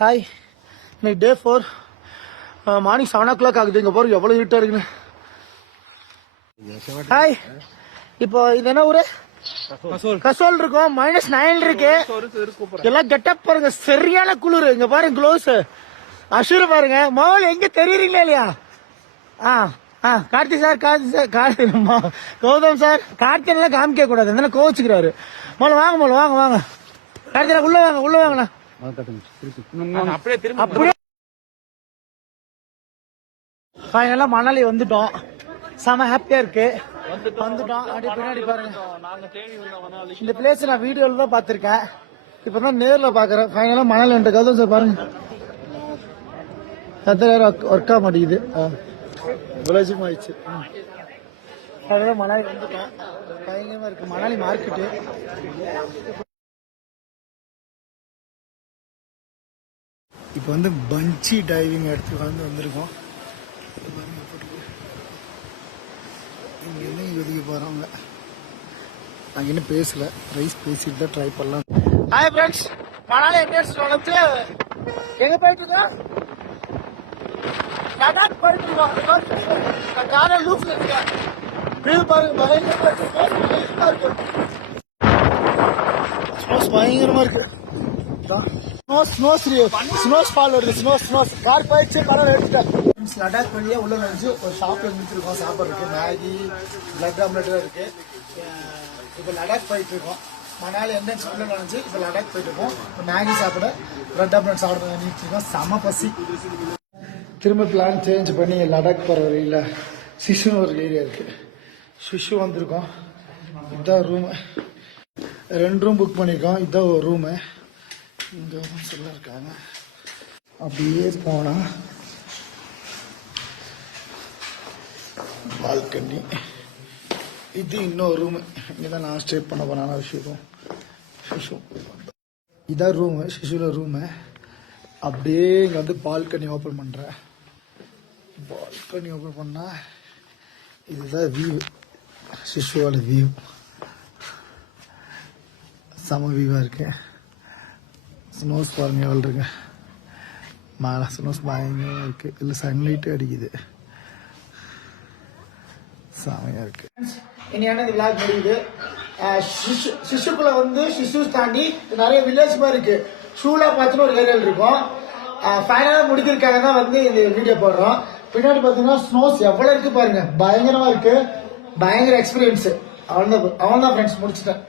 Hi, இன்னைக்கு டே 4 morning 7 o'clock ஆகுது. இங்கே போகிற எவ்வளோ இருட்டாக இருக்குன்னு. ஹாய், இப்போ இது என்ன ஊரு? கசோல் இருக்கும். -9 இருக்கு. எல்லாம் கெட்டப் பாருங்க, சரியான குளிர். இங்க பாருங்க க்ளோஸ். அஷூர் பாருங்க. மாவல் எங்க தெரியுறீங்களா இல்லையா? கார்த்திக் சார், கௌதம் சார், கார்த்திக் எல்லாம் காமிக்க கூடாது, அதனால கோவிச்சுக்கிறாரு. மோல வாங்க, மோல வாங்க வாங்க. கார்த்திக் உள்ள வாங்க, உள்ள வாங்கண்ணா. அப்படியே ஃபைனலா மணாலி வந்துட்டோம். செம ஹாப்பியா இருக்கு. வந்துட்டோம். அப்படியே பின்னாடி பாருங்க. இந்த பிளேஸ் நான் வீடியோல தான் பாத்திருக்கேன், இப்பதான் நேர்ல பாக்குறேன். ஃபைனலா மணாலி வந்துட்டு. கௌதம் சார் பாருங்க, ஒர்க் ஆக மாட்டேங்குது. விளைச்சம் ஆயிடுச்சு. அதெல்லாம் மணாலி வந்துட்டோம். பயங்கரமா இருக்கு மணாலி மார்க்கெட்டு. இப்போ வந்து பஞ்சி டைவிங் இடத்துக்கு வந்திருக்கோம். இங்கேருந்து இங்கே ஒதுக்கி போகிறவங்க. நாங்கள் இன்னும் பேசல, ரைஸ் பேசிட்டு தான் ட்ரை பண்ணலாம். ஹாய் ஃப்ரெண்ட்ஸ், மணாலி என்ட்ரன்ஸ் வளர்த்து எங்கே போயிட்டு இருக்கோம்? லடாக் போயிட்டு இருக்கோம். காரை லூப்ல இருக்கேன். பயங்கரமா இருக்கு. லடாக் வழியா உள்ள நினைச்சு ஒரு ஷாப்ல நிறுத்திருக்கோம். சாப்பிட்றதுக்கு மேகி, பிரெட் ஆம்லெட் இருக்கு. இப்போ லடாக் போயிட்டு இருக்கோம். மணாலி என்ட்ரன்ஸ் உள்ள நினைச்சு இப்போ லடாக் போயிட்டு இருக்கோம். மேகி சாப்பிட, பிரெட் ஆம்லெட் சாப்பிட நிறுத்திருக்கோம். செம பசி. திரும்ப பிளான் சேஞ்ச் பண்ணி லடாக் போகிற வழியில் சிஷுன்னு ஒரு ஏரியா இருக்கு. சிஷு வந்திருக்கோம். இதுதான் ரூமு. 2 ரூம் புக் பண்ணியிருக்கோம். இதுதான் ஒரு ரூமு. இங்கே சொல்ல இருக்காங்க. அப்படியே போனால் பால்கனி. இது இன்னொரு ரூமு. இங்கே தான் நான் ஸ்டே பண்ண போனான விஷயம். சிஷு இதான் ரூமு, சிஷுல ரூமு. அப்படியே இங்கே வந்து பால்கனி ஓப்பன் பண்ணுறேன். பால்கனி ஓப்பன் பண்ணால் இதுதான் வியூ, சிஷுவோட வியூ. செம வியூவாக இருக்கு. ஸ்னோஸ் பாருங்க எவ்வளோ இருக்கு. மேலே ஸ்னோஸ் பயங்கரமாக இருக்கு. இல்லை சன்லைட்டு அடிக்குது. செமையாக இருக்கு. இனியான விளையாட்டு முடியுது. சிஷுக்குள்ள வந்து சிஷு தாண்டி நிறைய வில்லேஜ் மாதிரி இருக்கு. ஷூலா பார்த்துன்னு ஒரு ஏரியா இருக்கும். ஃபைனலாக முடிக்கிறதுக்காக தான் வந்து இந்த வீடியோ போடுறோம். பின்னாடி பார்த்தீங்கன்னா ஸ்னோஸ் எவ்வளோ இருக்கு பாருங்க, பயங்கரமா இருக்கு. பயங்கர எக்ஸ்பீரியன்ஸ். அவன் தான் ஃப்ரெண்ட்ஸ் முடிச்சுட்டேன்.